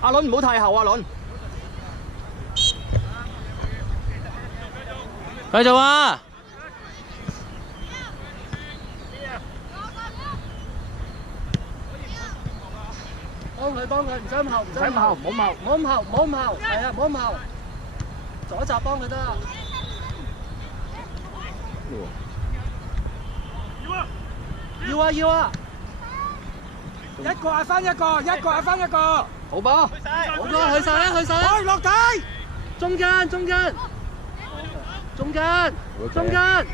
阿倫唔好太後，阿倫。繼續啊！幫佢，唔使咁後，唔使咁後，唔好後，唔好咁後，唔好咁後，係啊，唔好咁後，左閘幫佢得啦。要啊要啊！一個係翻一個，一個係翻一個。好波，好啦，去晒啦，去晒啦！落底。中間，中間，中間，中間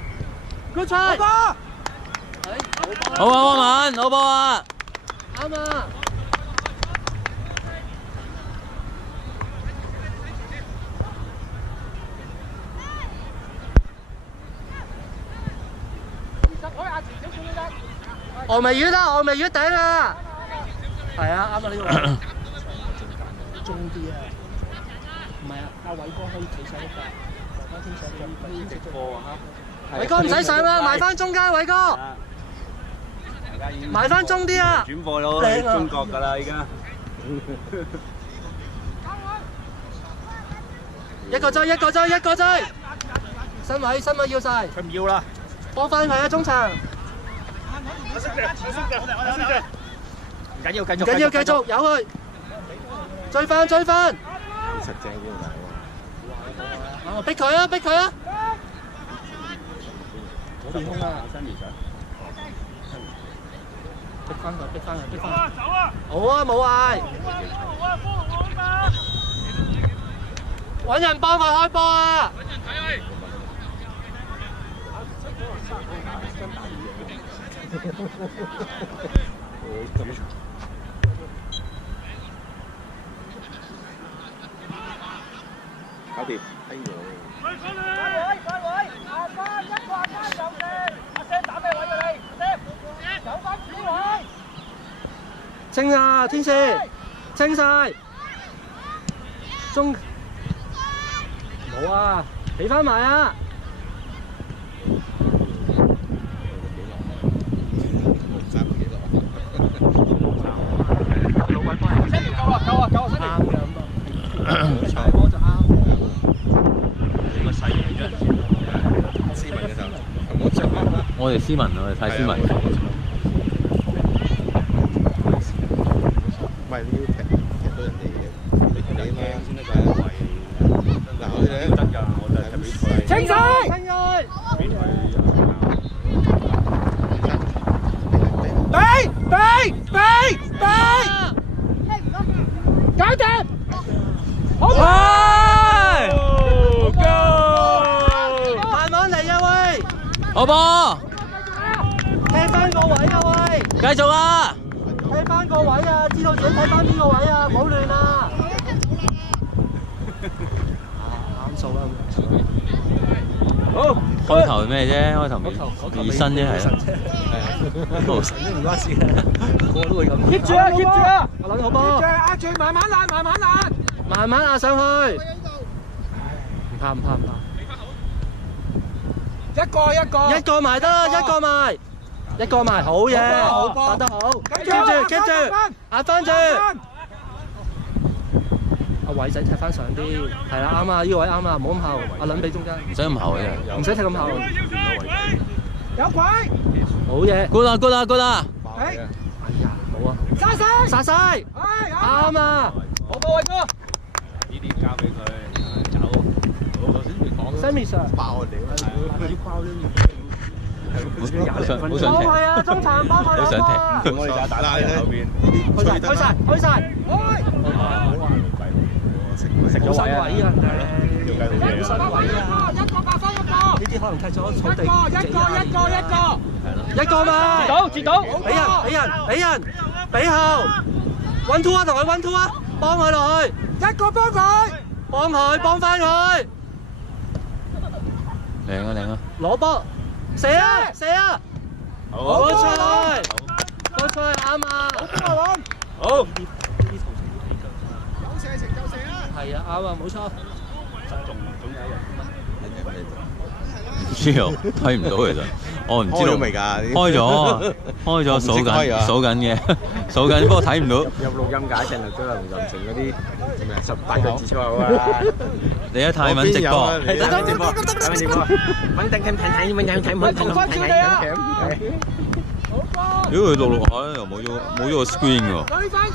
，good try！ 好啊，汪文，好波啊！啱啊！峨眉魚啦，峨眉魚頂啊！係啊，啱啊呢個。中啲啊！唔係啊，阿偉哥可以企上一格，大家傾上呢隻波啊！偉哥唔使上啦，埋翻中間，偉哥。埋翻中啲啊！轉播咯，喺中國㗎啦，而家。一個追，一個追，一個追。身位，身位要晒。佢唔要啦。幫翻佢啊，中場。唔緊要，繼續。唔緊要，繼續有佢。追翻，追翻。實正啲唔係喎。逼佢啊，逼佢啊！嗰邊空啊！逼翻佢，逼翻佢，逼翻佢。走啊！好啊，冇嗌。揾人幫佢開波啊！搞掂，哎呦！清啊，天使，清晒。中冇啊，俾翻埋啊！我哋斯文，我哋太斯文。唔係你要踢到人哋嘅，你睇嘛先得㗎。嗱，我哋得㗎，我就係睇比賽。清水，清佢！俾，搞掂。好喂 ，Go！ 慢慢嚟啊喂！好波，踢翻個位啊喂！繼續啊！踢翻個位啊！知道自己踢翻邊個位啊！唔好亂啊！啱數啦。好，開頭咩啫？開頭熱身啫係啦。冇神都唔關事嘅，個個都會咁。keep 住啊，keep 住啊！我諗好波。壓住，慢慢攔，慢慢攔。慢慢壓上去。唔怕唔怕唔怕。一個埋得啦，一個埋，一個埋，好嘢，打得好 ，keep 住，壓翻住。阿偉仔踢翻上啲，係啦啱啊，呢個位啱啊，唔好咁後，阿倫俾中間，唔使咁後嘅，唔使踢咁後。有鬼！好嘢 good 啦 good 啦 good 啦！哎呀，冇啊，殺晒！啱啊！好波，偉哥！呢啲交俾佢走。頭先你講 Sammy Sir 爆我哋好想踢，幫佢啊，中場幫佢好想踢。我哋就打喺後邊，開晒，食咗位啊！位啊，一個爆翻一個，呢啲可能踢咗草地，一個嘛，截到，俾人，俾後 ，one two 啊，同佢 one two 啊，幫佢落去，一個幫佢，幫翻佢，靚啊！攞波，射啊，好菜，啱啊，好。係啊，啱啊，冇錯。總有一日。唔知啊，睇唔到其實，我唔知道。開咗未㗎？開咗數緊嘅，數緊，不過睇唔到。有錄音解成都係任成嗰啲18個字粗口啊！你一泰文直播，穩定如果佢錄下又冇咗個 screen 喎。追翻上！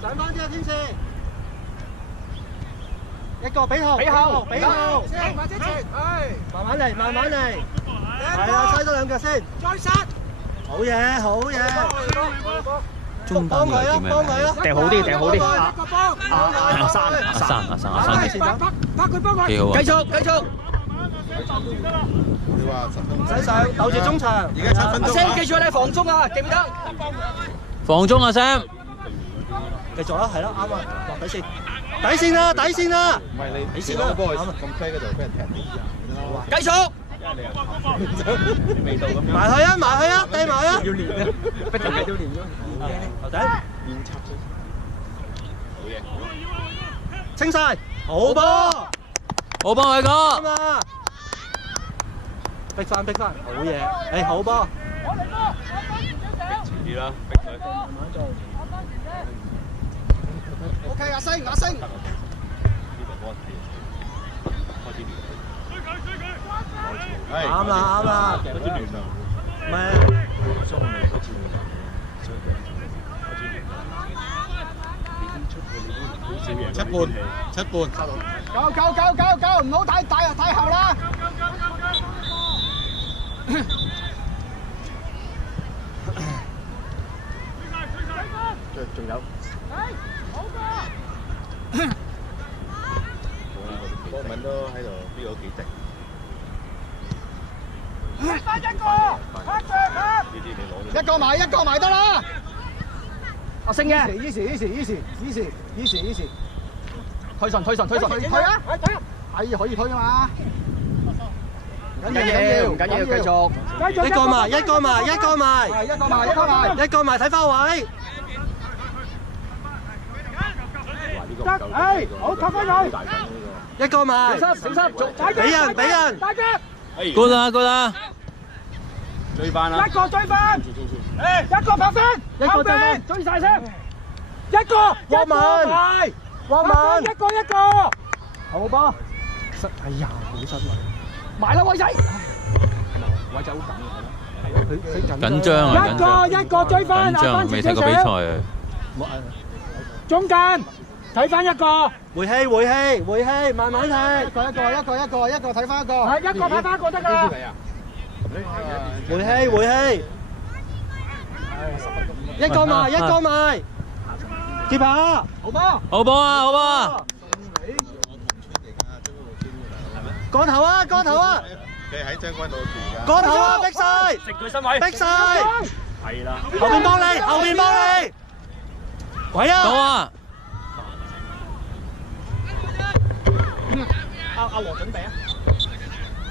上翻啲啊，天使！一個俾後，或者前，慢慢嚟，係啊，踩多兩腳先，再殺！好嘢，中間呢個叫咩名？掟好啲，阿生拍佢幫佢，幾好啊！繼續，你話唔使上，留住中場。而家7分鐘。阿 Sam 記住你防中啊，記唔記得？防中啊 Sam，繼續啦，係啦，啱啊，落底線啦！唔係你先攞個波去咁低嗰度俾人踢你。繼續。埋去啊，掟埋啊！要練啊，不停都練咗。頭頂面插咗，清晒，好波，我幫佢啱講。啊！逼翻，好嘢，好波。遲啲啦，逼佢。慢慢做。 OK， 阿星，啱啦，咩？7半，夠，唔好太後啦。仲有。 波敏都喺度飆咗幾滴。翻一個埋得啦。阿星嘅。easy。推進。退啊！可以推啊嘛。唔緊要，繼續。一個埋，一個埋，睇翻位。 好，吸翻佢。一個埋，小心，俾人。大腳。good 啦。追翻啦！一個追翻，一個拍翻，後邊追晒先。一個埋，一個。好波。哎呀，好失禮。埋啦，偉仔。偉仔好緊緊張啊！一個追翻，緊張，未睇過比賽啊！中間睇翻一個。回氣，慢慢睇。一個睇翻一個。係一個睇翻一個得㗎啦。回氣，一個埋，接下，好波。好波！過頭啊！佢喺將軍澳住㗎。過頭啊！逼晒，食佢身位。逼晒，係啦。後面幫你，鬼啊！到啊！阿黃準備啊！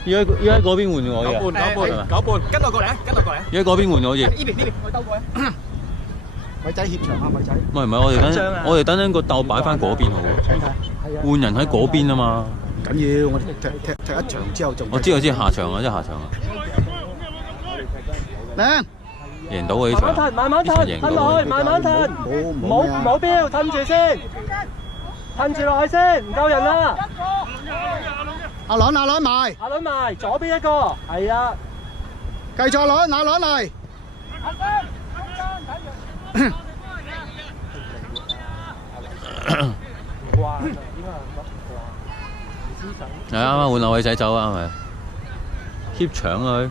要喺嗰邊換我嘅。 9半，跟我過嚟啊！要喺嗰邊換我好似。呢邊，我兜過啊！偉仔協場啊，偉仔。唔係，我哋等陣個竇擺翻嗰邊好喎。換人喺嗰邊啊嘛。緊要，我哋踢一場之後就。我知下場啊，靚。贏到啊呢場。慢慢褪，褪落去，慢慢褪，唔好飆，褪住先，褪住落去先，唔夠人啦。阿倫埋，阿倫埋，左邊一個，係啊，繼續阿倫嚟。掛，點解咁掛？係啱啱換阿偉仔走啊，係咪 ？keep 搶啊佢。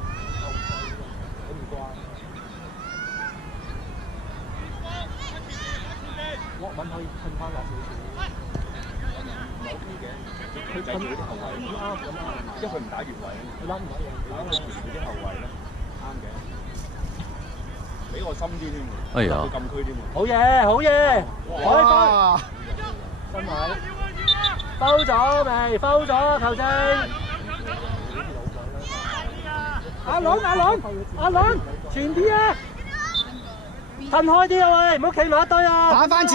沃敏可以褪翻落少少。佢褪啲後衞啱咁啊，因為佢唔打越位，佢拉唔打嘢，佢啲後衞咧啱嘅，比我深啲添喎，哎呀！禁區添喎。好嘢，海峰，新位，收咗未？收咗球證。阿倫，前啲啊！褪開啲啊喂，唔好企埋一堆啊！打翻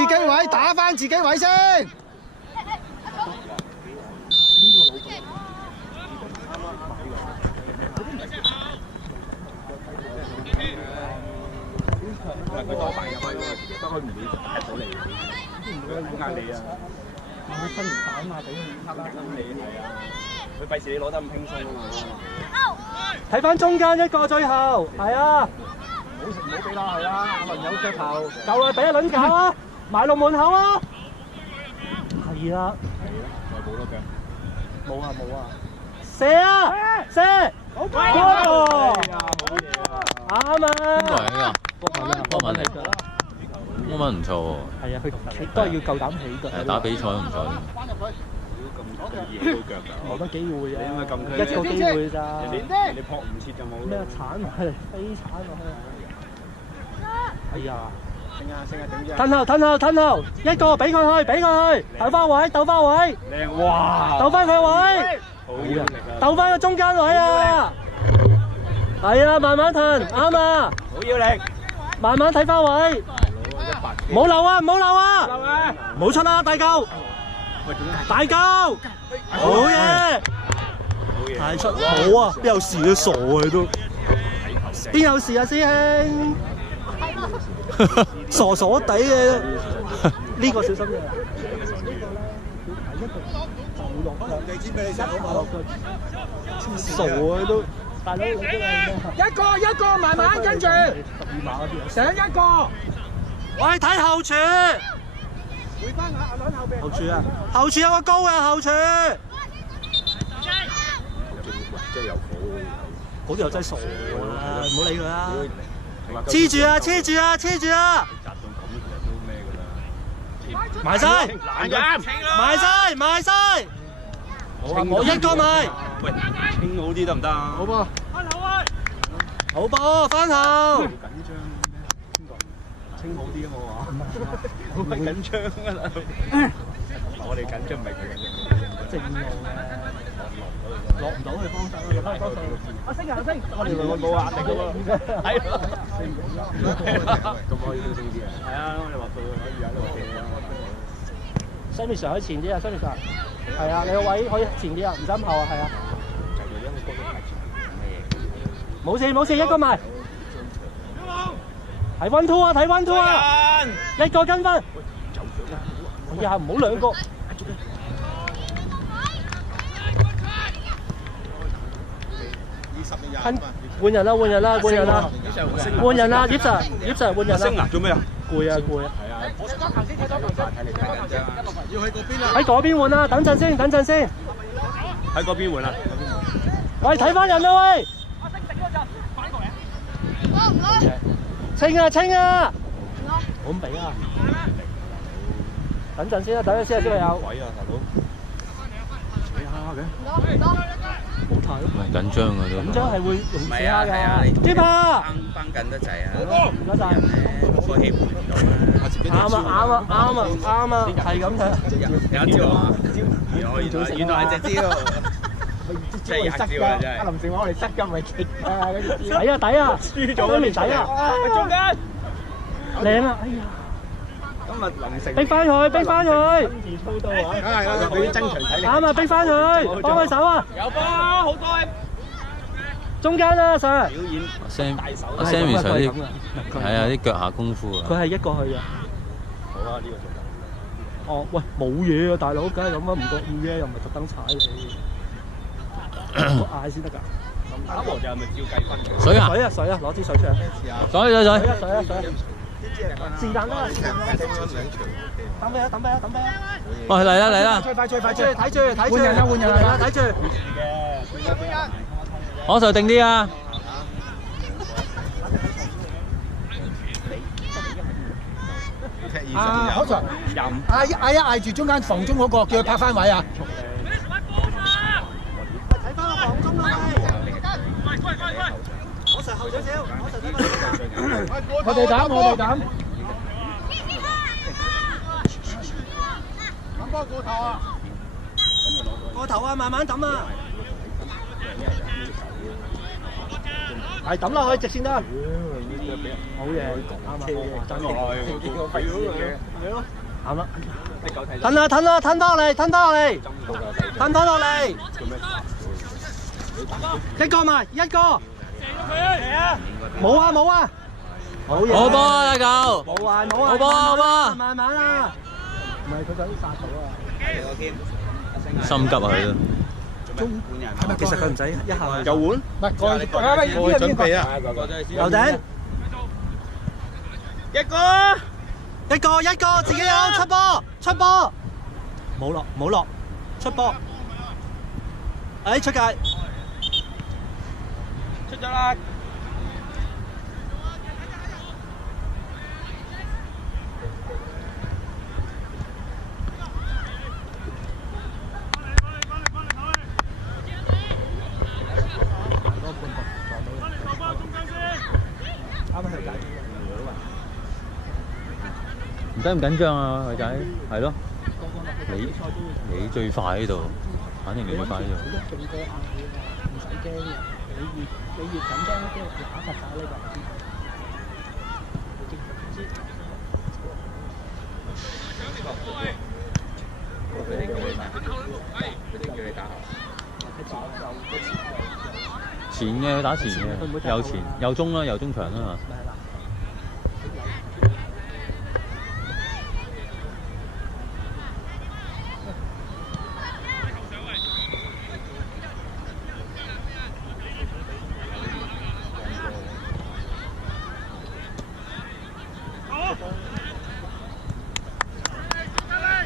自己位先。佢多大嘅位喎，其實不過佢唔會打到你，佢好壓你啊！佢分唔打嘛，俾佢你係啊，佢費事你攞得咁輕鬆啊嘛。睇翻中間一個最後，係啊，唔好俾啦，係啊，阿文有腳頭，夠啦，俾一輪搞啊，埋落門口啊，係啊，再補多腳。冇啊冇啊，射啊射，好波，啱啊，邊個嚟㗎？波文嚟，波文唔錯喎。係啊，佢都係要夠膽起㗎。打比賽都唔錯。好多機會啊！你因為咁一個機會咋？人哋撲唔切就冇。咩鏟落去，飛鏟落去。哎呀！褪後，一個俾佢去，鬥翻位，靚哇！鬥翻佢位，好用力啊！鬥翻個中間位啊！係啊，慢慢褪，啱啊！好要力，慢慢睇翻位，唔好漏啊！唔好出啦，大嚿，好嘢！太出冇啊！邊有事啊？傻啊都，邊有事啊，師兄？傻傻地嘅，呢個小心啲。傻啊都，大佬一個慢慢跟住，上一個。喂，睇後柱。回翻下兩後邊。後柱啊！後柱有個高嘅後柱。真係有火喎！嗰啲又真係傻啦，唔好理佢啦。黐住啊！埋晒！我一個埋。喂，清好啲得唔得啊？好波，好波，翻後。緊張咩？清好啲啊！我話，好緊張啊啦！我哋緊張唔係佢緊張，正路嘅。落唔到去幫手，落翻幫手。阿星，我哋兩個冇壓力㗎喎。係。咁可以都升啲啊！係啊，我哋話到可以喺度企啊。Sammy Sir 可以前啲啊，Sammy Sir。係啊，你個位可以前啲啊，唔使咁後啊，係啊。就係因為高得太前，冇事，一個埋。睇 1 2啊，睇 1 2啊。一個跟分。哎呀，唔好兩個。換人啦，葉 Sir 換人啦。升啊！做咩啊？攰啊！係啊！頭先睇到要去嗰邊啦。喺嗰邊換啊！等陣先。喺嗰邊換啊！喂，睇翻人啦喂！清啊！我唔俾啊！等陣先啊，邊度有？位啊，大佬！死蝦嘅！冇睇。緊張啊都。緊張係會容易死蝦㗎。接啊！繃緊得滯啊！唔該晒。個氣換唔到啦。啱啊，係咁睇。有一招啊！原來係隻招，真係吔招啊！真係。林成話我哋得㗎咪極啊！抵啊！輸咗未抵啊！中間靚啊！哎呀！今日林成逼翻佢！親自操刀啊！梗係啦，俾啲增強體力。啱啊！逼翻佢，幫佢手啊！有波，好多。中間啦，Sir。表演阿 Sammy Sir 啲係啊啲腳下功夫啊。佢係一個去嘅。好啊，呢個做得。哦，喂，冇嘢啊，大佬，梗係咁啊，唔覺意啫，又唔係特登踩你。嗌先得㗎。打和就係咪照計分嘅？水啊！水啊！攞支水出嚟。水。是但啦。等咩啊！喂，嚟啦！最快！睇住！換人啊！睇住。我就定啲啊！好在嗌住中間防中嗰個，叫佢拍翻位啊！睇翻個防中啦！我實後少少，我哋膽。抌波過頭啊！過頭啊，慢慢抌啊！係抌落去直線得。好嘢，啱啊！真係。啱啦。褪多落嚟。一個埋，一個。冇啊！好嘢！好波啊，大嚿！冇啊冇啊！好波好波！慢慢啊！唔係佢想殺到啊！心急啊佢都。其實佢唔使一下又換，唔係我準備啊！樓頂一個自己有出波，冇落出波，出界出咗啦！唔使咁緊張啊，偉仔，係咯。你最快呢度，肯定你最快呢度。唔使驚嘅，你越緊張，即係打實晒呢個。前嘅打前嘅，右前右中啦，右中場啦。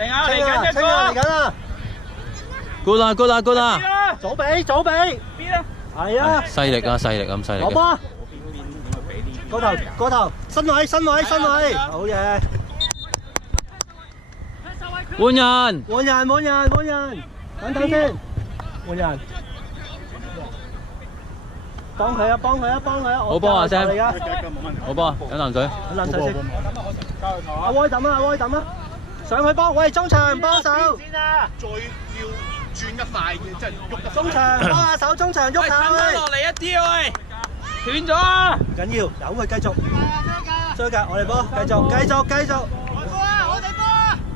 嚟緊啦 good 啦 good 啦 good 啦！左臂邊啊？係啊！犀利啊犀利咁犀利！攞波，個頭，身位，好嘢！換人，等先，換人，幫佢啊！好波啊 Sam， 好波啊！飲啖水先。阿威抌啊！上去幫，喂中場幫手。先啊！再要轉一塊嘅，即係喐得。中場幫下手，中場喐下佢。喂，落嚟一啲喂，斷咗啊！唔緊要，由佢繼續。追㗎，我哋波，繼續。我哋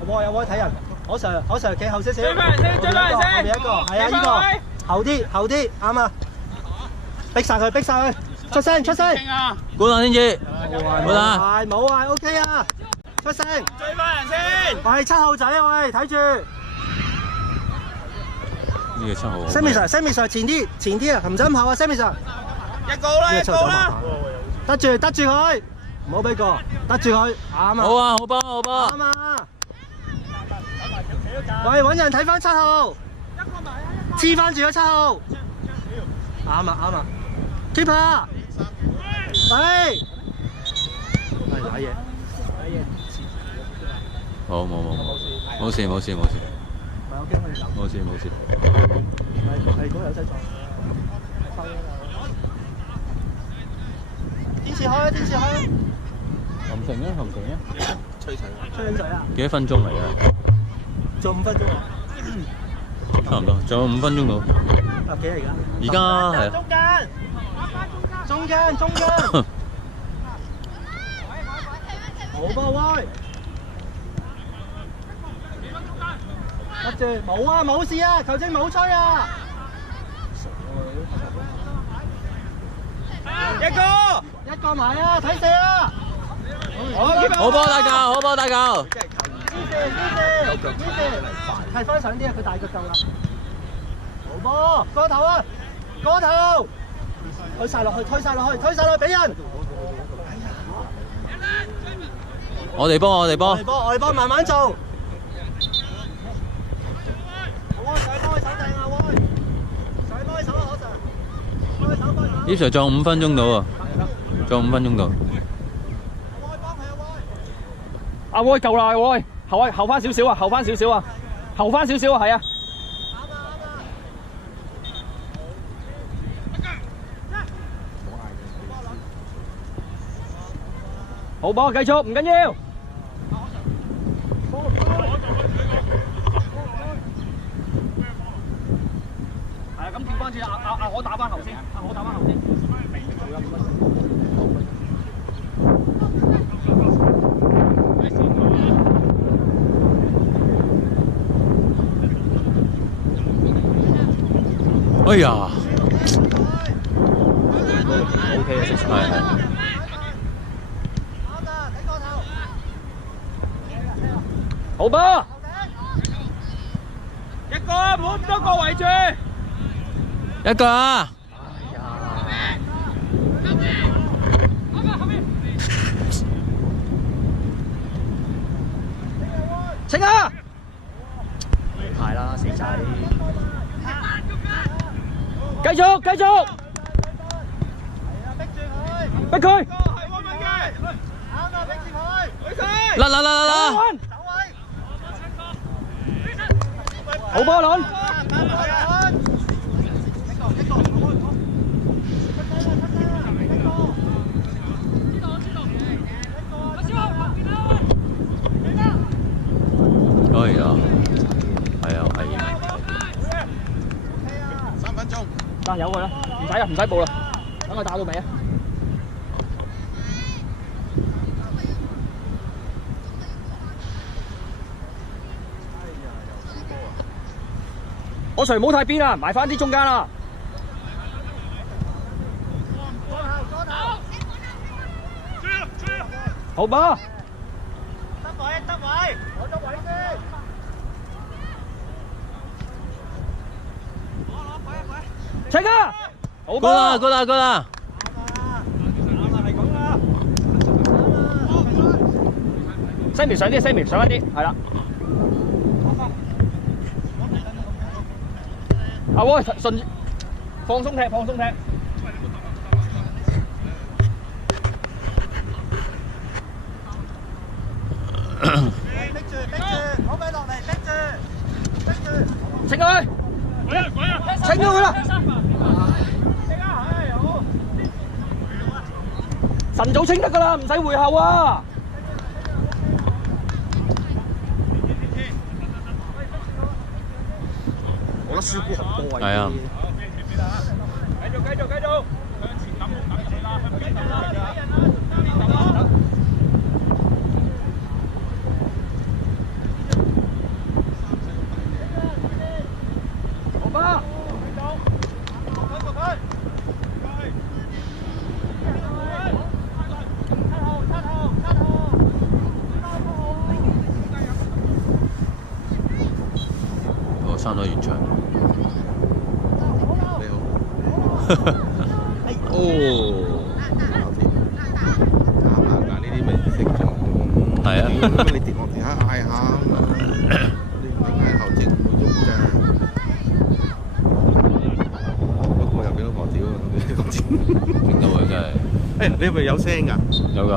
波。有威睇人，可 Sir 企後少少。追翻人先，後面一個，係啊呢個，後啲，啱啊！逼晒佢，出聲。 good 啦天志，good 啦。冇啊 ，OK 啊，出聲。追翻人先。喂，7號仔啊，喂，睇住。呢個7號。Sammy Sir 前啲啊，唔准跑啊 ，Sammy Sir。一個啦。得住佢，唔好俾過，得住佢，啱啊。好啊，好波。啱啊。喂，揾人睇翻7號，黐翻住咗7號。啱啊。keeper， 喂，打嘢。冇事。冇事。係嗰有劑狀，係收電視開。含情啊！吹緊水啊！幾多分鐘嚟㗎？仲5分鐘啊！差唔多，仲有5分鐘到。幾嚟㗎？而家係。中間。好波威！得住，冇啊，冇事啊，球證冇吹啊！一個埋啊，睇射啊！好波大嚿。係翻上啲啊，佢大腳夠啦。好波，個頭啊，推晒落去俾人。我哋波，慢慢做。上波手掟啊，威！上波手啊，可 Sir。呢場仲有5分鐘到啊，仲有5分鐘到。阿威夠啦，阿威，後翻少少啊，係啊。好波，繼續，唔緊要。係啊，咁調翻轉，我打翻後先，哎呀 ，OK 啊，係。好波，一個唔好咁多個圍住。一個啊！清啊！係啦，死仔！繼續，繼續！逼佢！啦！好波輪！可以啊，係啊，係。3分鐘，加油佢啦，唔使啊，唔使報啦，等佢打到尾啊！我隨唔好太邊啊，埋翻啲中間啦。好波！得位，攞咗位先。清啊！好波！過啦！ Sammy 上啲 ，Sammy 上一啲，係啦。阿威順放鬆踢，放鬆踢。逼住，好尾落嚟，逼住。清佢，清咗佢啦。晨早清得㗎啦，唔使回後啊。 我覺得輸波好多位。係啊。繼續，向前抌，等佢啦，向邊度啦？好吧。差唔多完場。你好。哦，啱嗱，呢啲咪識咗。係啊。咁你跌落地下嗌下啊嘛，你唔嗌後直唔會喐㗎。不過有幾多個屌啊？勁到啊！真係。誒，你係咪有聲㗎？有㗎。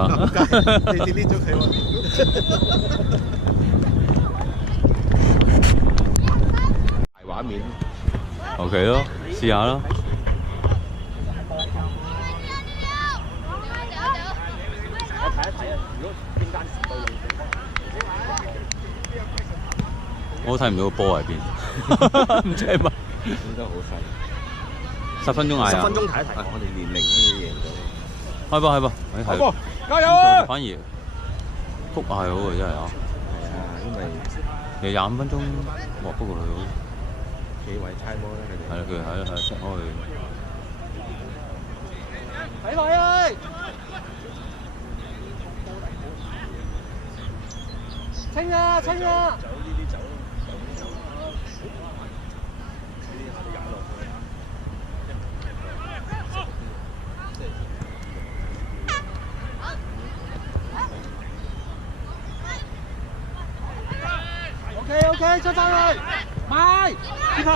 你 delete 咗佢喎。 畫面 OK 咯，試下咯。我睇一睇啊，如果中間時對我都睇唔到個波喺邊，唔知係乜。應該好細。10分鐘嗌啊！10分鐘睇一睇。我哋年齡都贏咗。開波！開波！加油啊！反而谷係好啊，真係啊。係啊，因為其實25分鐘，哇！不過佢好。 幾位猜波咧？佢哋係啦，佢係啦，出開去。睇落去！清啊！清啊！OK， 出翻去，買，接拍。